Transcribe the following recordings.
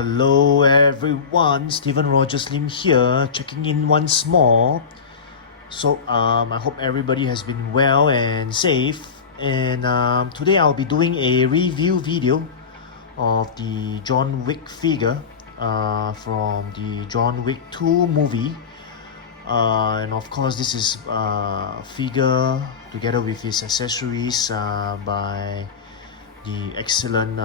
Hello everyone, Stephen Rogers Lim here, checking in once more. I hope everybody has been well and safe. And today I'll be doing a review video of the John Wick figure from the John Wick 2 movie. And of course, this is figure together with his accessories by the excellent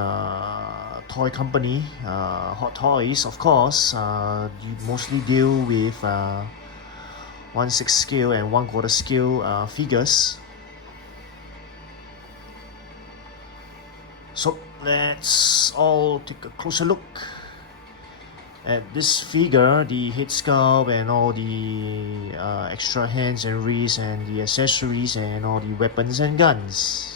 toy company, Hot Toys, of course. You mostly deal with 1/6 scale and 1/4 scale figures. So let's all take a closer look at this figure, the head sculpt and all the extra hands and wrists and the accessories and all the weapons and guns.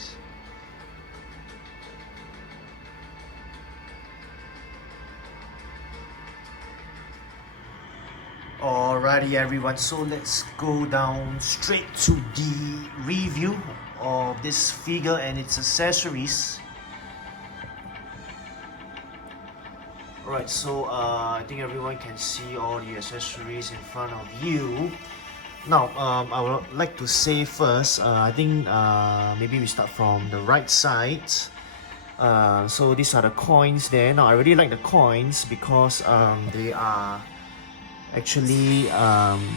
Alrighty everyone, so let's go down straight to the review of this figure and its accessories. Alright, so I think everyone can see all the accessories in front of you. Now, I would like to say first, I think maybe we start from the right side. So these are the coins there. Now, I really like the coins because they are actually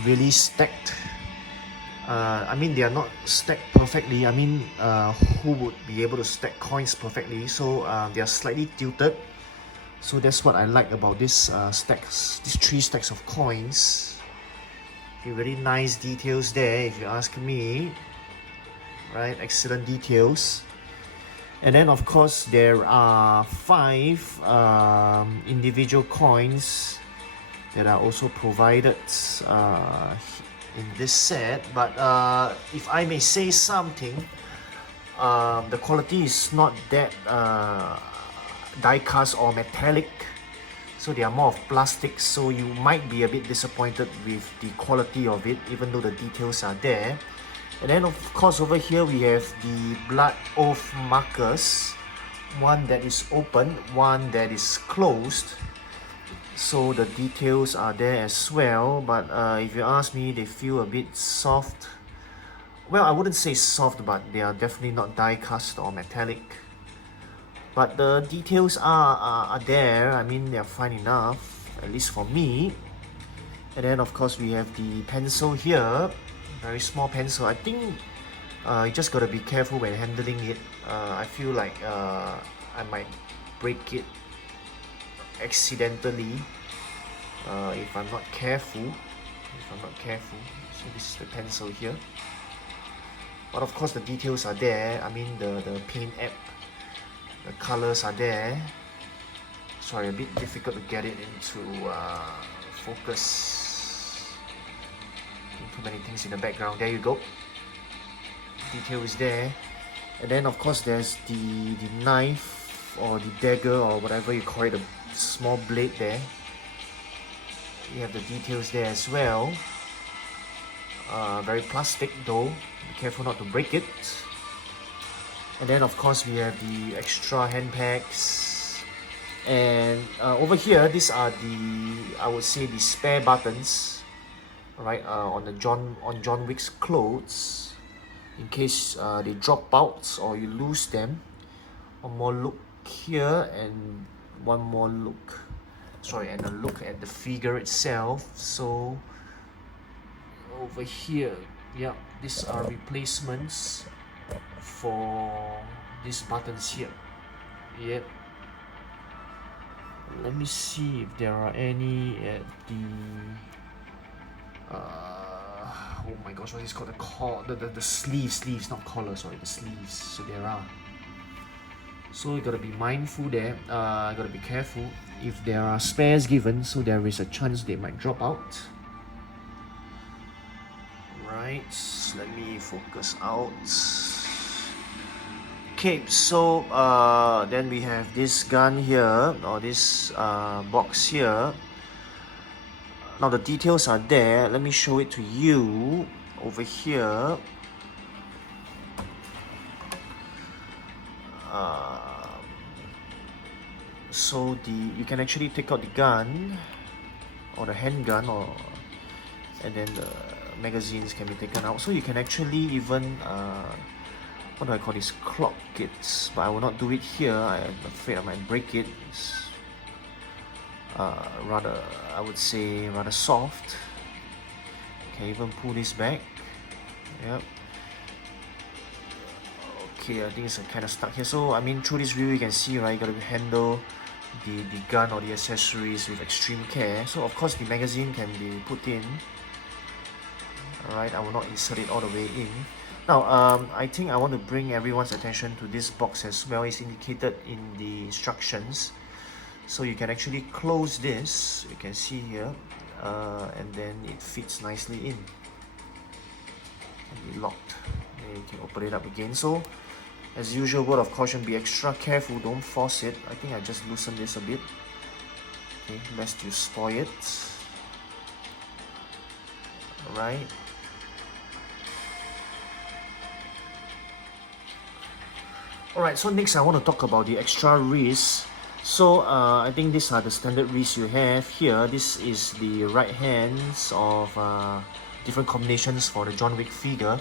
really stacked. I mean, they are not stacked perfectly. I mean, who would be able to stack coins perfectly? So they are slightly tilted. So that's what I like about this stacks, these 3 stacks of coins. Very nice details there, if you ask me. Right, excellent details. And then of course there are 5 individual coins that are also provided in this set. But if I may say something, the quality is not that die-cast or metallic, so they are more of plastic, so you might be a bit disappointed with the quality of it, even though the details are there. And then of course over here we have the blood oath markers, one that is open, one that is closed. So the details are there as well, but if you ask me, they feel a bit soft. Well, I wouldn't say soft, but they are definitely not die-cast or metallic. But the details are there. I mean, they're fine enough, at least for me. And then of course we have the pencil here, very small pencil. I think you just gotta be careful when handling it. I feel like I might break it accidentally if I'm not careful. So this is the pencil here. But of course the details are there. I mean, the paint app, the colors are there. Sorry, a bit difficult to get it into focus. Too many things in the background. There you go. Detail is there. And then of course there's the knife or the dagger or whatever you call it, a small blade there. You have the details there as well. Very plastic though. Be careful not to break it. And then of course we have the extra hand packs. And over here, these are the, I would say, the spare buttons, right, on John Wick's clothes, in case they drop out or you lose them. One more look here and one more look, and a look at the figure itself. So over here, yeah, these are replacements for these buttons here. Yep. Let me see if there are any at the oh my gosh, what is it called? The sleeves, not collar, sorry, the sleeves. So there are. So you gotta be mindful there. You gotta be careful if there are spares given, so there is a chance they might drop out. Right, let me focus out. Okay, so then we have this gun here, or this box here. Now the details are there. Let me show it to you over here. So you can actually take out the gun or the handgun, and then the magazines can be taken out. So you can actually even what do I call this, clock it, but I will not do it here. I'm afraid I might break it. It's rather, I would say, rather soft. Can even pull this back. Yep. Okay, I think it's kind of stuck here. So I mean, through this view you can see, right, you gotta handle the gun or the accessories with extreme care. So of course the magazine can be put in. Alright, I will not insert it all the way in. Now I think I want to bring everyone's attention to this box as well. It's indicated in the instructions. So you can actually close this, you can see here, and then it fits nicely in. Can be locked. Then you can open it up again. So as usual, word of caution, be extra careful, don't force it. I think I just loosen this a bit. Okay, lest you spoil it. Alright. Alright, so next I want to talk about the extra wrists. So I think these are the standard wrists you have here. This is the right hands of different combinations for the John Wick figure.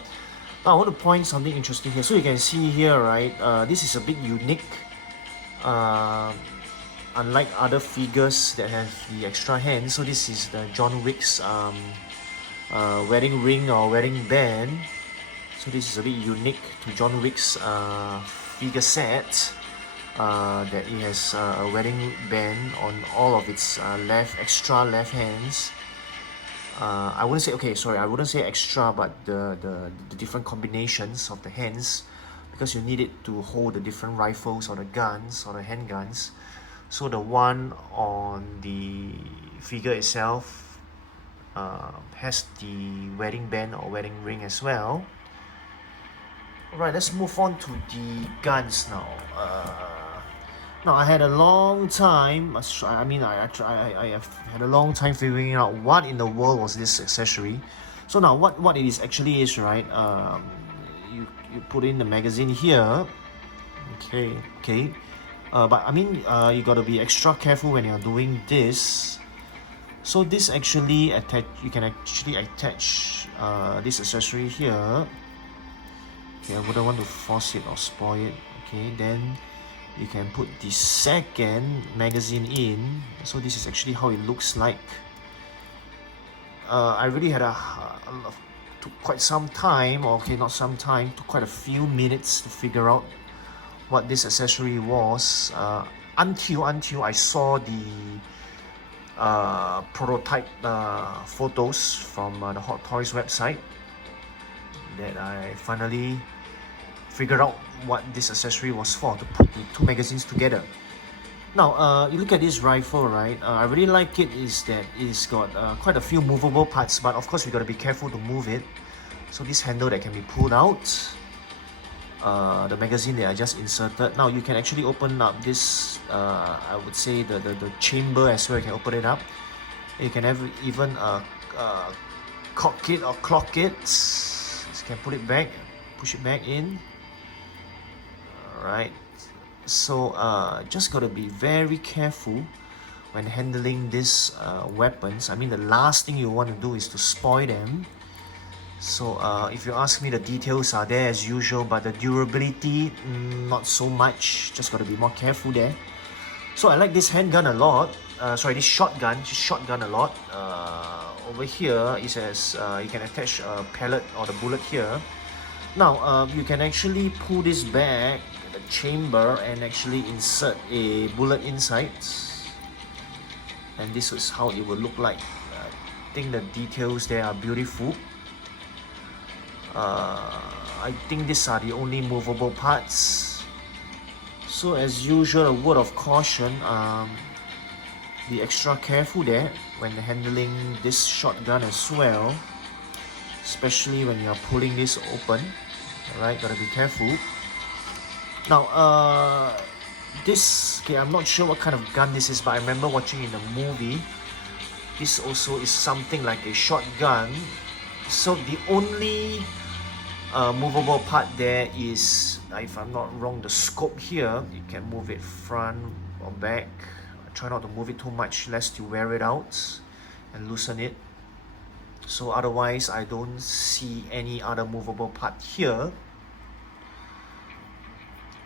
Now I want to point something interesting here. So you can see here, right, this is a bit unique. Unlike other figures that have the extra hands, so this is the John Wick's wedding ring or wedding band. So this is a bit unique to John Wick's figure set, that it has a wedding band on all of its extra left hands. I wouldn't say, okay, sorry, I wouldn't say extra, but the different combinations of the hands, because you need it to hold the different rifles or the guns or the handguns. So the one on the figure itself has the wedding band or wedding ring as well. Alright, let's move on to the guns now. Now I had a long time, I mean I have had a long time figuring out what in the world was this accessory. So now what it is actually is, right, you put in the magazine here. Okay. But I mean you gotta be extra careful when you're doing this. So this actually you can actually attach this accessory here. Okay, I wouldn't want to force it or spoil it. Okay, then you can put the second magazine in. So this is actually how it looks like. I really had took quite some time, or okay, not some time, took quite a few minutes to figure out what this accessory was, until I saw the prototype photos from the Hot Toys website, that I finally figured out what this accessory was for, to put the two magazines together. Now, you look at this rifle, right? I really like it is that it's got quite a few movable parts, but of course we gotta be careful to move it. So this handle that can be pulled out, the magazine that I just inserted. Now you can actually open up this, I would say the chamber as well. You can open it up. You can have even cock it or clock it. You can put it back, push it back in. Alright, so just gotta be very careful when handling these weapons. I mean, the last thing you want to do is to spoil them. So if you ask me, the details are there as usual, but the durability, not so much. Just gotta be more careful there. So I like this handgun a lot. This shotgun a lot. Over here it says you can attach a pellet or the bullet here. Now you can actually pull this back, the chamber, and actually insert a bullet inside, and this is how it will look like. I think the details there are beautiful. I think these are the only movable parts. So as usual, a word of caution, be extra careful there when handling this shotgun as well, especially when you're pulling this open. Alright, gotta be careful. Now okay, I'm not sure what kind of gun this is, but I remember watching in the movie, this also is something like a shotgun. So the only movable part there is, if I'm not wrong, the scope here. You can move it front, or back. Try not to move it too much, lest you wear it out and loosen it. So otherwise, I don't see any other movable part here.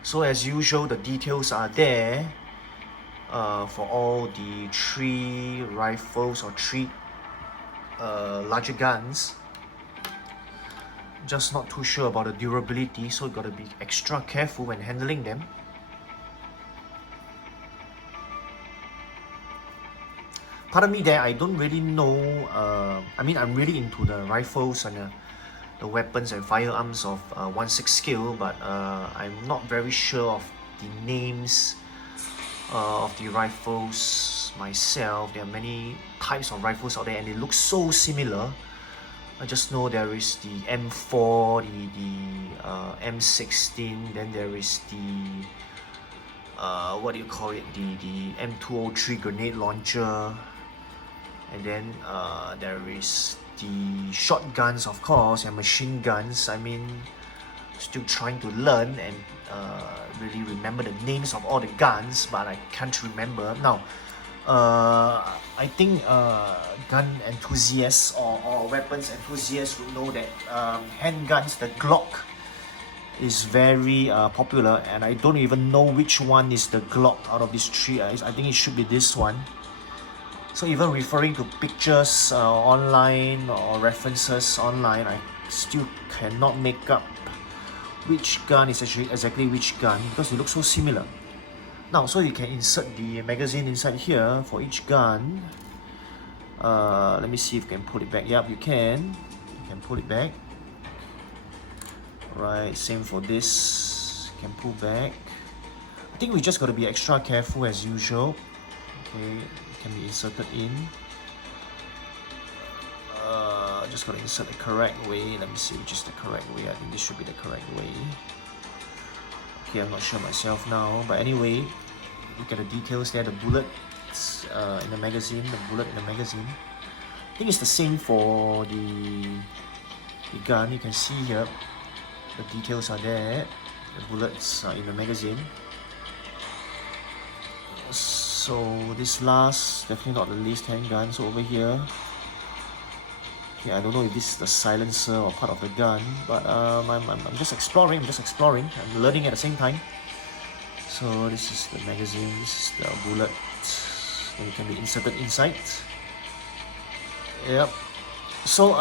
So as usual, the details are there for all the 3 rifles or 3 larger guns. Just not too sure about the durability, so you gotta be extra careful when handling them. Pardon me there, I don't really know, I mean I'm really into the rifles and the weapons and firearms of 1/6 scale, but I'm not very sure of the names of the rifles myself. There are many types of rifles out there and they look so similar. I just know there is the M4, the M16, then there is the what do you call it, the M203 grenade launcher, and then there is the shotguns, of course, and machine guns. I mean, still trying to learn and really remember the names of all the guns, but I can't remember now. I think gun enthusiasts or weapons enthusiasts will know that handguns, the Glock, is very popular, and I don't even know which one is the Glock out of these 3. I think it should be this one. So even referring to pictures online or references online, I still cannot make up which gun is actually exactly which gun because they look so similar. Now, so you can insert the magazine inside here for each gun. Let me see if you can pull it back. Yep, you can. You can pull it back. Right, same for this. You can pull back. I think we just got to be extra careful as usual. Okay, it can be inserted in. Just got to insert the correct way. Let me see which is the correct way. I think this should be the correct way. Okay, I'm not sure myself now, but anyway, look at the details there. The bullets in the magazine, the bullet in the magazine. I think it's the same for the gun. You can see here, the details are there. The bullets are in the magazine. So this last, definitely not the least handgun. So over here, okay, I don't know if this is the silencer or part of the gun, but I'm just exploring. I'm learning at the same time. So this is the magazine. This is the bullet. Then it can be inserted inside. Yep. So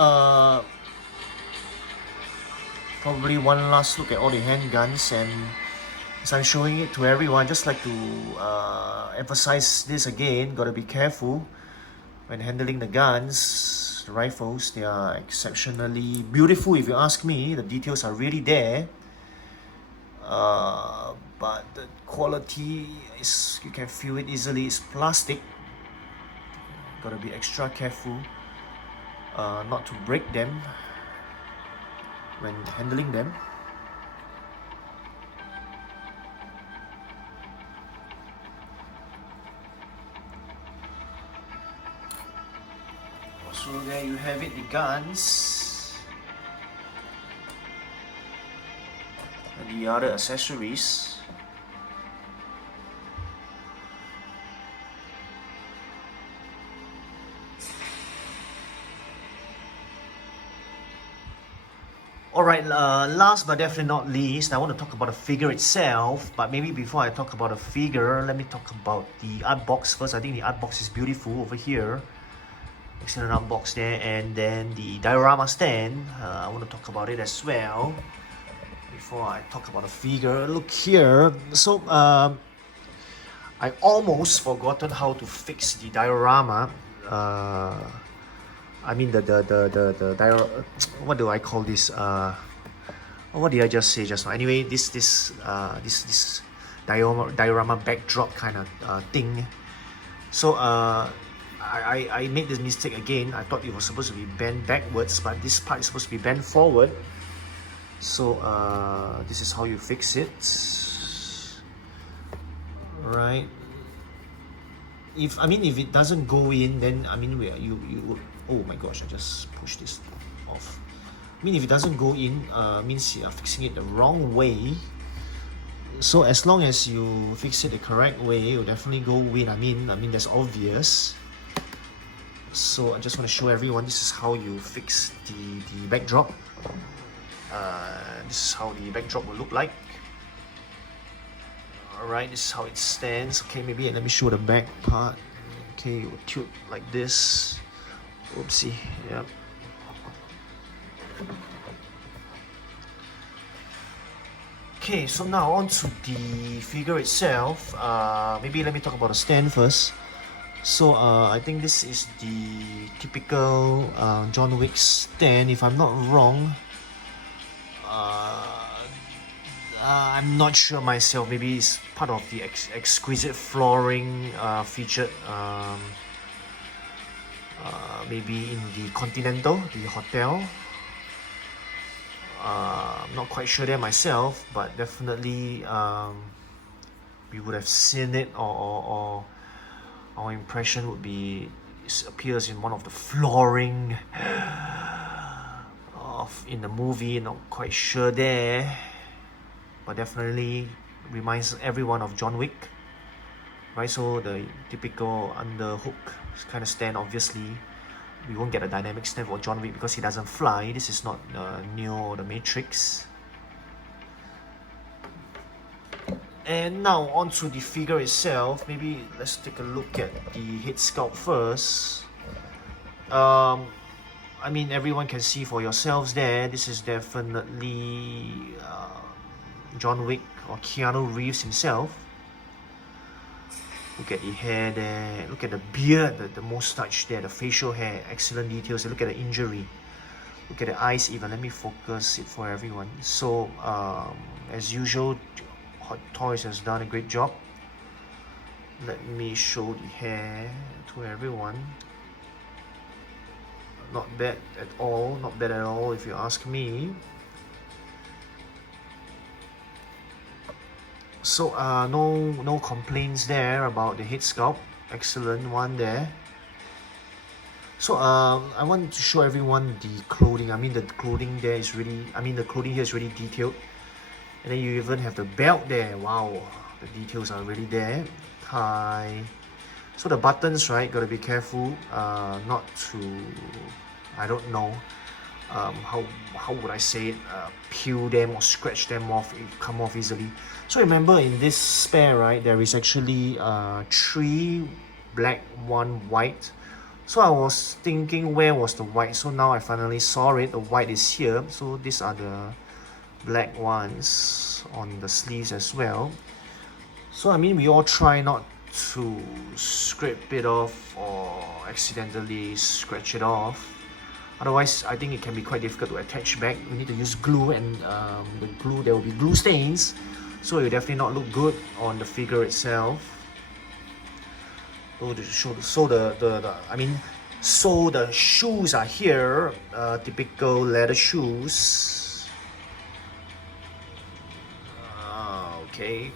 probably one last look at all the handguns, and as I'm showing it to everyone, just like to emphasize this again. Gotta be careful when handling the guns, the rifles. They are exceptionally beautiful if you ask me. The details are really there, but the quality is, you can feel it easily. It's plastic. Gotta be extra careful not to break them when handling them. So there you have it, the guns and the other accessories. Alright, last but definitely not least, I want to talk about the figure itself. But maybe before I talk about the figure, let me talk about the art box first. I think the art box is beautiful over here. Excellent art box there. And then the diorama stand, I want to talk about it as well before I talk about the figure. Look here. So I almost forgotten how to fix the diorama. I mean what do I call this? What did I just say just now? Anyway, this diorama backdrop kind of thing. So I made this mistake again. I thought it was supposed to be bent backwards, but this part is supposed to be bent forward. So this is how you fix it, right? If it doesn't go in, then you oh my gosh, I just pushed this off. If it doesn't go in, means you are fixing it the wrong way. So as long as you fix it the correct way, you'll definitely go win. I mean that's obvious. So I just want to show everyone this is how you fix the backdrop. This is how the backdrop will look like. Alright, this is how it stands. Okay, maybe let me show the back part. Okay, you tilt like this. Oopsie, yep. Okay, so now on to the figure itself. Maybe let me talk about the stand first. So I think this is the typical John Wick stand, if I'm not wrong. I'm not sure myself. Maybe it's part of the exquisite flooring featured maybe in the Continental, the hotel. I'm not quite sure there myself, but definitely we would have seen it, or our impression would be it appears in one of the flooring in the movie. Not quite sure there, but definitely reminds everyone of John Wick, right? So the typical underhook kind of stand. Obviously we won't get a dynamic stand for John Wick because he doesn't fly. This is not Neo or the Matrix. And now onto the figure itself. Maybe let's take a look at the head sculpt first. I mean, everyone can see for yourselves there. This is definitely John Wick or Keanu Reeves himself. Look at the hair there, look at the beard, the mustache there, the facial hair, excellent details. Look at the injury, look at the eyes even. Let me focus it for everyone. So as usual, Hot Toys has done a great job. Let me show the hair to everyone. Not bad at all, not bad at all if you ask me. So no complaints there about the head sculpt. Excellent one there. So I want to show everyone the clothing. I mean the clothing there is really, the clothing here is really detailed. And then you even have the belt there. Wow, the details are really there. Tie. So the buttons, right, gotta be careful not to, I don't know, how would I say it, peel them or scratch them off, it come off easily. So remember, in this spare, right, there is actually 3 black, 1 white. So I was thinking, where was the white? So now I finally saw it. The white is here. So these are the black ones on the sleeves as well. So I mean, we all try not to scrape it off or accidentally scratch it off. Otherwise, I think it can be quite difficult to attach back. We need to use glue, and the glue, there will be glue stains, so it will definitely not look good on the figure itself. So the shoes are here, typical leather shoes. Okay.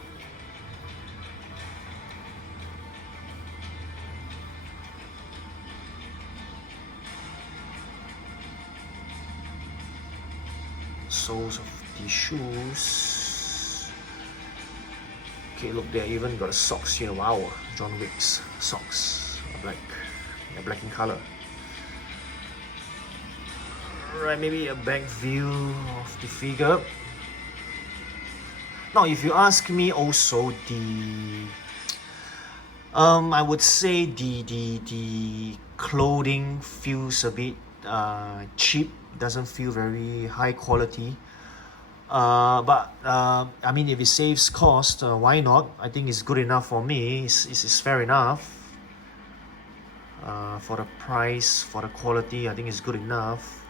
Soles of the shoes. Okay, look, they even got a socks here. Wow, John Wick's socks are black. They're black in color. Right, maybe a back view of the figure. Now, if you ask me, also I would say the clothing feels a bit cheap. Doesn't feel very high quality. But I mean, if it saves cost, why not? I think it's good enough for me. It's fair enough. For the price, for the quality, I think it's good enough.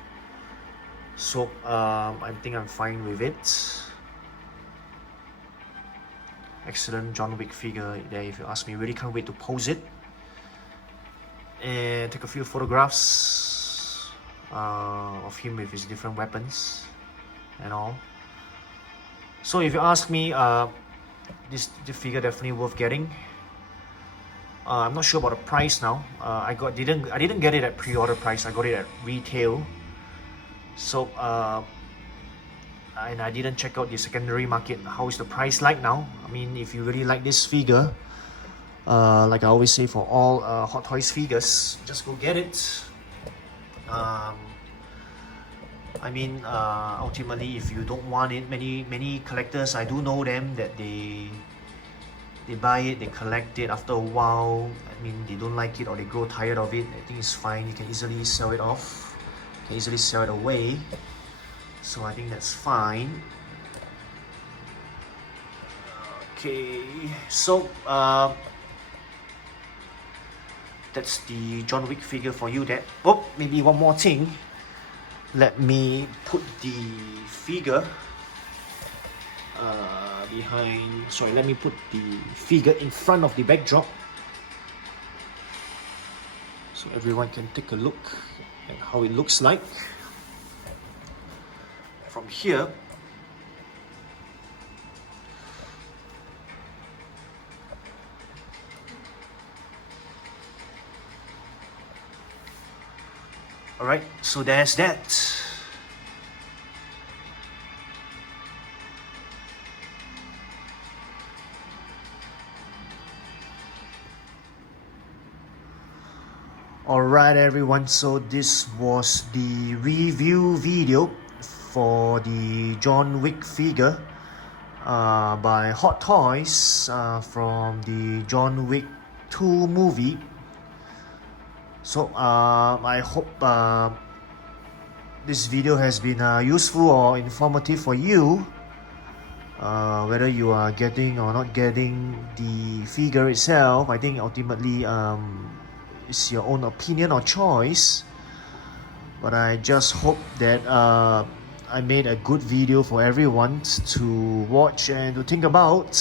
So I think I'm fine with it. Excellent John Wick figure there, if you ask me. Really can't wait to pose it and take a few photographs of him with his different weapons and all. So if you ask me, this figure definitely worth getting. I'm not sure about the price now. I didn't get it at pre-order price. I got it at retail. So and I didn't check out the secondary market. How is the price like now? I mean, if you really like this figure, like I always say for all Hot Toys figures, just go get it. I mean, ultimately, if you don't want it, many collectors, I do know them that they buy it, they collect it. After a while, I mean, they don't like it or they grow tired of it. I think it's fine. You can easily sell it off. You can easily sell it away. So I think that's fine. Okay, so that's the John Wick figure for you there. Oh, maybe one more thing. Let me put the figure let me put the figure in front of the backdrop so everyone can take a look at how it looks like from here. Alright, so there's that. Alright everyone, so this was the review video for the John Wick figure by Hot Toys from the John Wick 2 movie. So I hope this video has been useful or informative for you, whether you are getting or not getting the figure itself. I think ultimately it's your own opinion or choice, but I just hope that I made a good video for everyone to watch and to think about.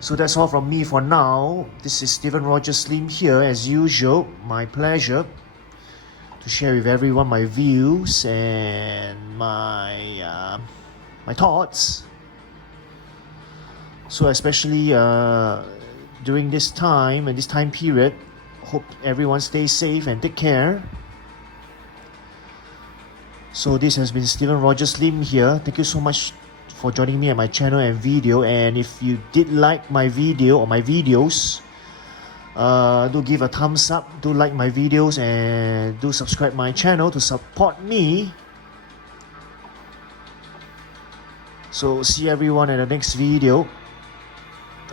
So that's all from me for now. This is Stephen Roger Slim here as usual. My pleasure to share with everyone my views and my thoughts. So especially during this time and this time period, hope everyone stays safe and take care. So this has been Stephen Roger Slim here. Thank you so much for joining me at my channel and video. And if you did like my video or my videos, do give a thumbs up, do like my videos, and do subscribe my channel to support me. So see everyone in the next video.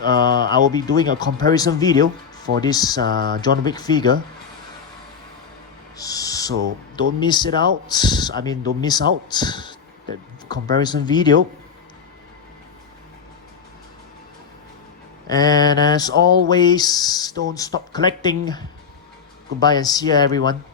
I will be doing a comparison video for this John Wick figure. So don't miss it out. I mean, don't miss out that comparison video. And as always, don't stop collecting. Goodbye and see you everyone.